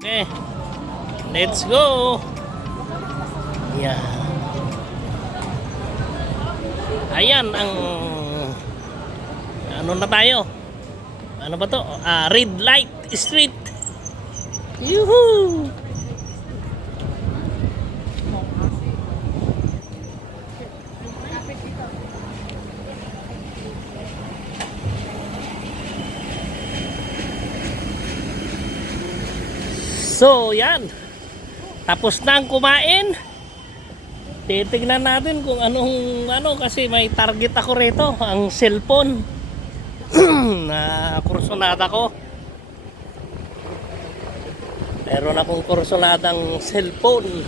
Okay. Let's go. Yan. Ayan ang ano na tayo? Ano ba to? Red Light Street. Yuhu! So, yan. Tapos na ang kumain. Titignan natin kung anong kasi may target ako rito, ang cellphone. Na kursunada ko. Meron akong kursunadang cellphone.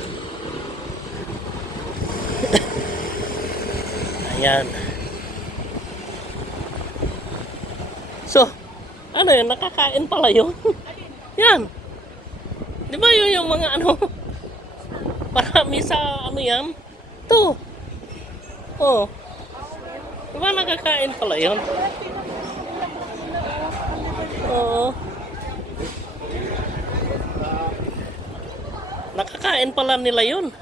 Ayan. So, ano yun? Nakakain pala yun. Yan. Di ba yun yung mga marami sa yan? Ito. Oh. Di ba nakakain pala yun? Oo. Nakakain pala nila yun.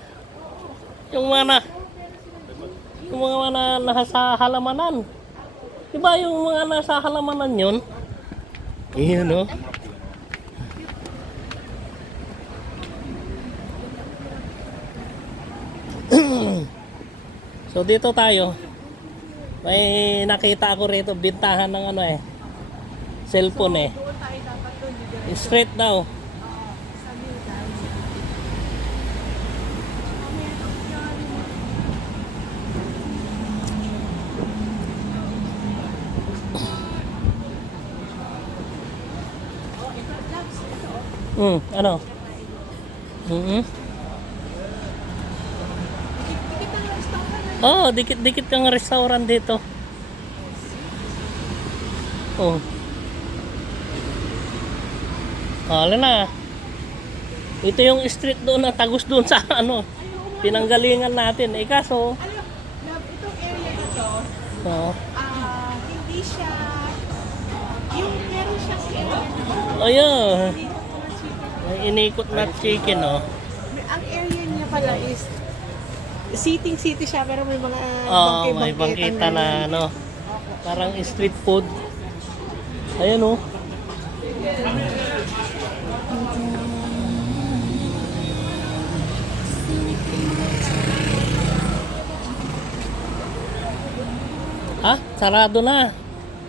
Yung mga nasa halamanan. Di ba yung mga nasa halamanan yun? Iyon, no? So dito tayo. May nakita ako rito bintahan ng cellphone Straight daw. Ano? Oh, dikit-dikit ang restaurant dito. Oh. Hala na. Ito yung street doon na tagos doon sa pinanggalingan natin. Kaso itong area ito, hindi siya yung meron siyang area. Oh, yeah. May inikot na chicken, Ang area niya pala is sitting city siya pero may mga may bangkita na parang street food. Ayan sarado na.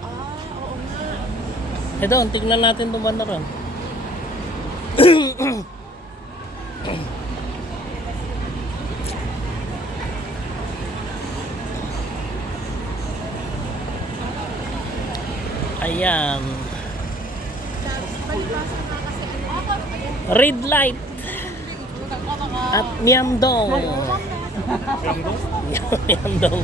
Oo nga. Ito, tignan natin duman na ron. Ayan. Red light at Myeongdong. Myeongdong.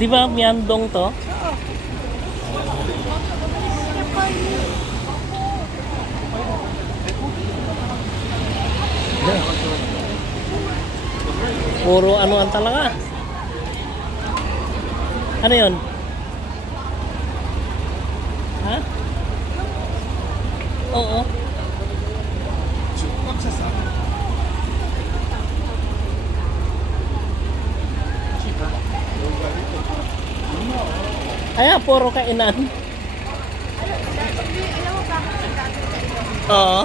Di ba Myeongdong to? Puro ang talaga. Ano yun? Ha? Oo. Kaya puro kainan. Alam mo bakit ang dati kainan? Oo.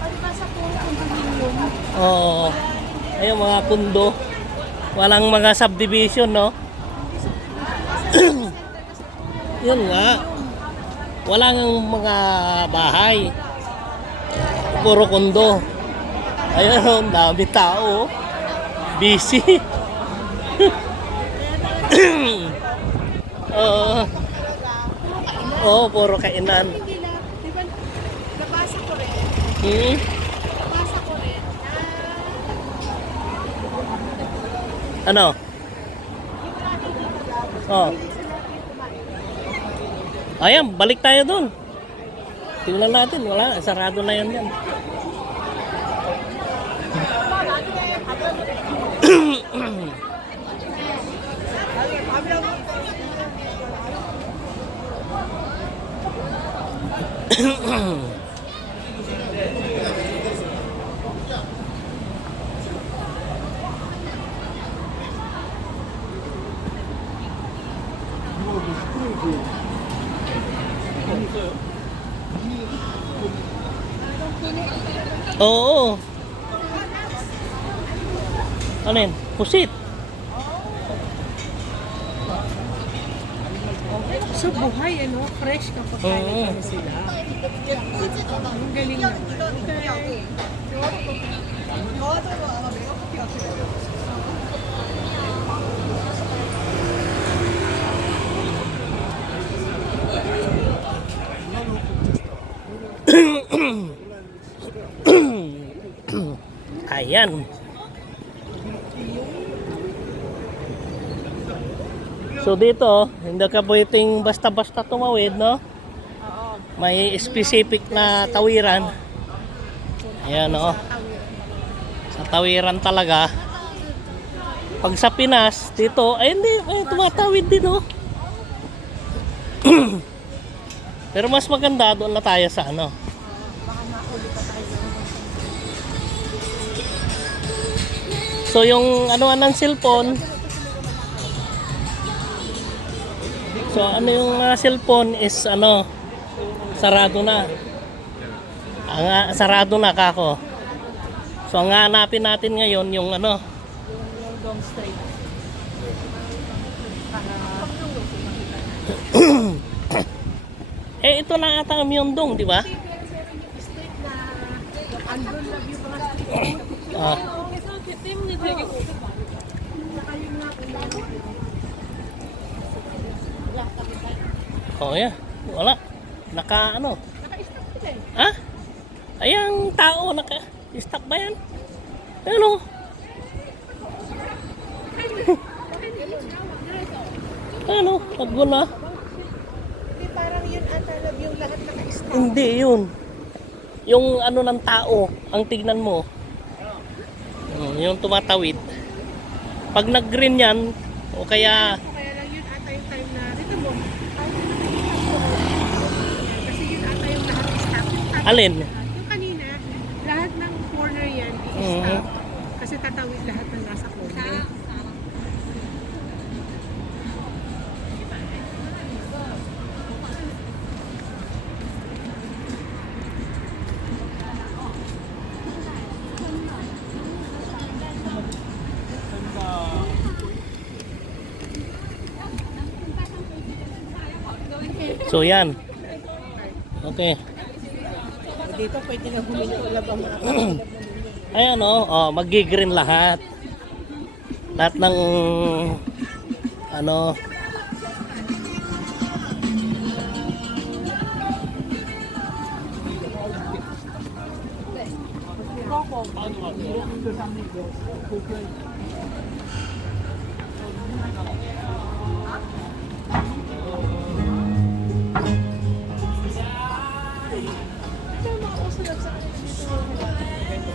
Ano ba sa puro condominium? Oo. Ayun mga kundo. Walang mga subdivision, no? Yun nga. Wala ngang mga bahay. Puro kundo. Ayun, dami tao. Busy. Oo. Oo, puro kainan. Hindi na, di ba, nabasa ko rin, nabasa ko rin na Ano? Oh. Ayan, balik tayo dun. Tingnan natin, wala. Sarado na yan yan. Oo. Ano yun? Pusit. So buhay, ano? Fresh kapag Oo. ano sila. Ang galing naman. Okay. Ayan. So dito, hindi ka pwedeng basta-basta tumawid, no? Oo. May specific na tawiran. Ayan, oh. Sa tawiran talaga. Pag sa Pinas, dito, ay hindi, may tumatawid din, oh. Pero mas maganda doon na tayo sa ano. Baka mauli pa tayo. So yung ano ng cellphone. So ano yung cellphone is ano, sarado na. Sarado na kako. So ang hanapin natin ngayon yung ano. Yung long straight. Eh ito na ata ang Myeongdong, di ba? Straight na andun na view mga street. Ah, 때문에 되게 oh yeah. Wala. Naka ano? naka-stop sila eh. Ha? Ayang tao naka-stop ba yan? Ano? Ano? Pagod na? Hindi, parang yun ata love yung lahat naka-stop. Hindi yun. Yung ano ng tao, ang tignan mo. Yung tumatawid. Pag nag-green yan, o kaya Kaya lang yun ata yung time na dito mo. Kasi yun ata yung lahat stop. Yung tapos alin? yung kanina, lahat ng corner yan i-stop. Kasi tatawid lahat ng nasa corner. So yan. Okay. Dito pwede na huminto lab ang mga Ayan oh, magi-green lahat. Lahat ng ano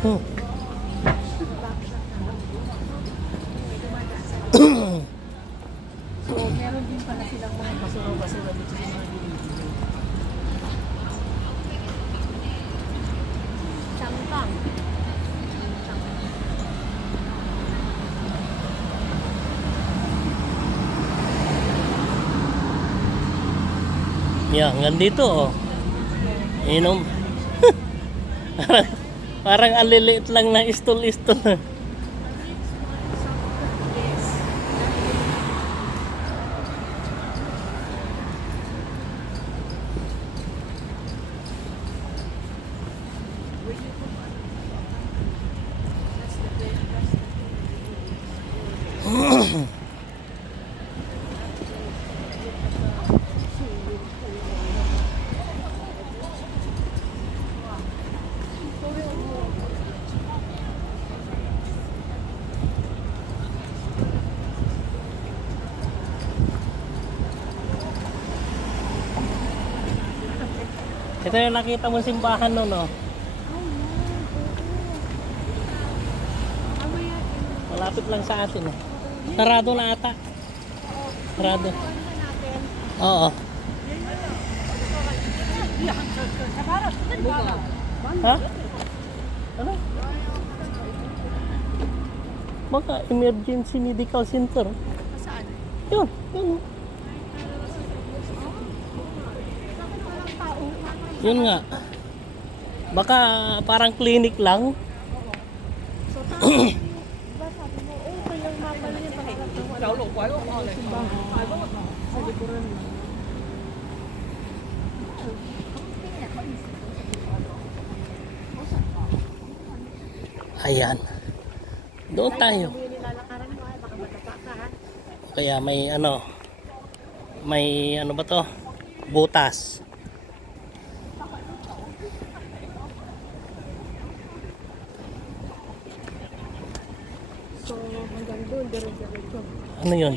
Hmm. So, meron din pala silang mga basura-basura dito sa mga binibili. Changpang. Yeah, hanggang dito oh. Inom. parang ang liliit lang na istol-istol. Yes. Ito yung nakita mo simbahan no, no? Mamaya, malapit lang sa atin. Eh. Sarado na ata. Sarado. Oo. Ha? Ano? Baka emergency medical center. Saan? Yun, yun. Yun nga. Baka parang clinic lang. So, tapos, ba sabi mo, kailang mapala niya pangarap ng wala. Sa likuran lang. Ayan. Doon tayo. Yung nilalakaran mo, baka matapa ka ha. Kaya may ano ba to? Butas. So, hanggang doon, diretso. Ano yun?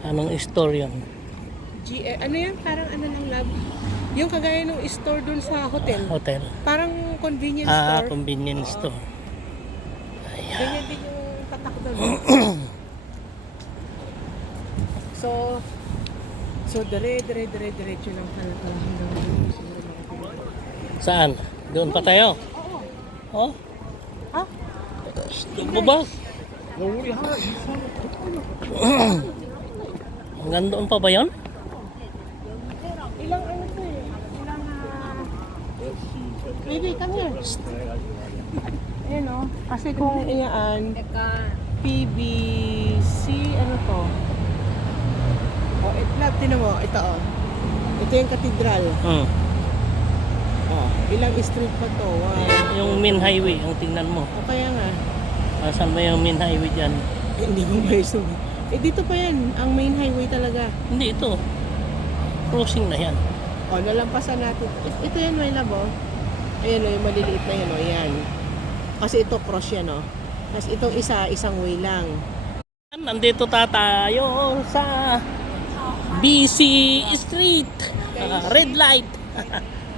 Anong store yun? Ano yan? Parang ano lang lab. Yung kagaya ng store doon sa hotel. Hotel. Parang convenience store. Convenience store. Ayan. Ganyan din yung patak doon. So diretso lang pala hanggang doon. Siguro makapagod. Saan? Doon pa tayo? Oh? Ha? Doon ba ba? Hanggang doon pa ba yun? Ilang ano to eh? Ilang baby, come here. Ayun o. Kasi kung iyaan, PBC, ano to? Oh, tinan mo, ito o. Ito yung katedral. Hmm. Oh, ilang street pa to? Wow. Yung main highway, ang tingnan mo. O kaya nga, Saan ba yung main highway dyan? hindi ko maisog. Dito pa yan, ang main highway talaga. Hindi, ito. Crossing na yan. O, nalampasan natin. Ito yan, may labo. Ayan o, yung maliliit na yan o, yan. Kasi ito cross yan o. Tapos itong isang way lang. Nandito tayo sa BC Street. Red light.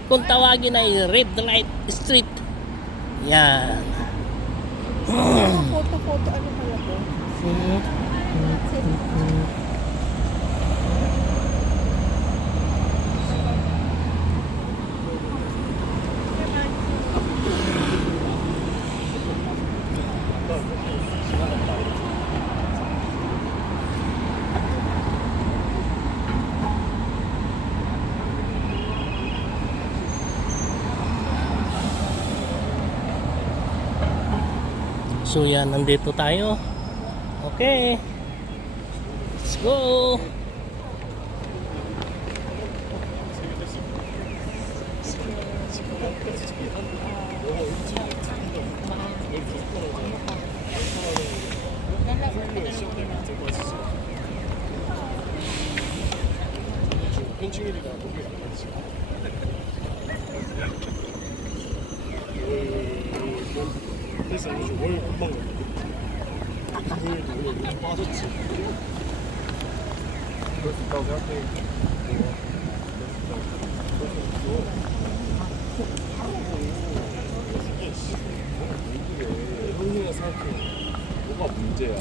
Kung tawagin ay red light street. Yan. Photo, ano pala to? So yan, nandito tayo. Okay. Let's go. 형님의 생각해 뭐가 문제야?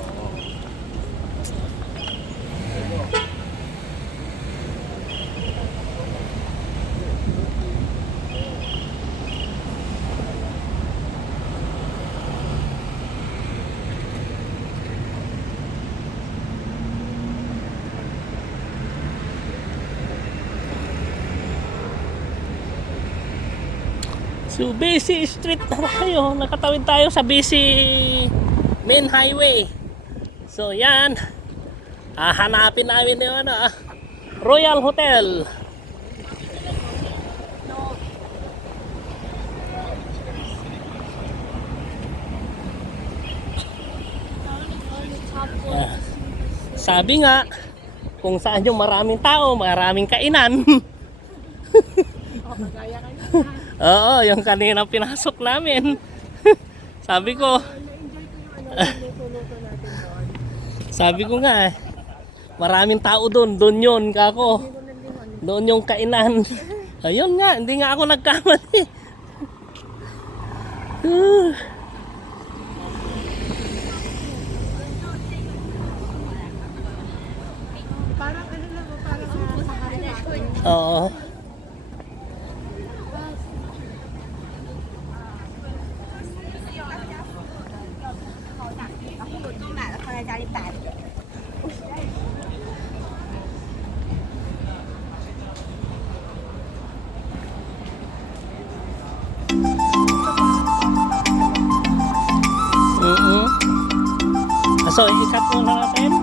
So BC Street na tayo. Nakatawid tayo sa BC Main Highway. So yan. Hanapin namin yung Royal Hotel. Sabi nga, kung saan yung maraming tao, maraming kainan. Kagaya kanina. Oo, yung kanina pinasok namin. Sabi ko, Luto-luto natin doon. sabi ko nga, maraming tao doon, doon yun, kako. Doon yung kainan. Ayun nga, hindi nga ako nagkamali. Oo. So, ikat muna natin.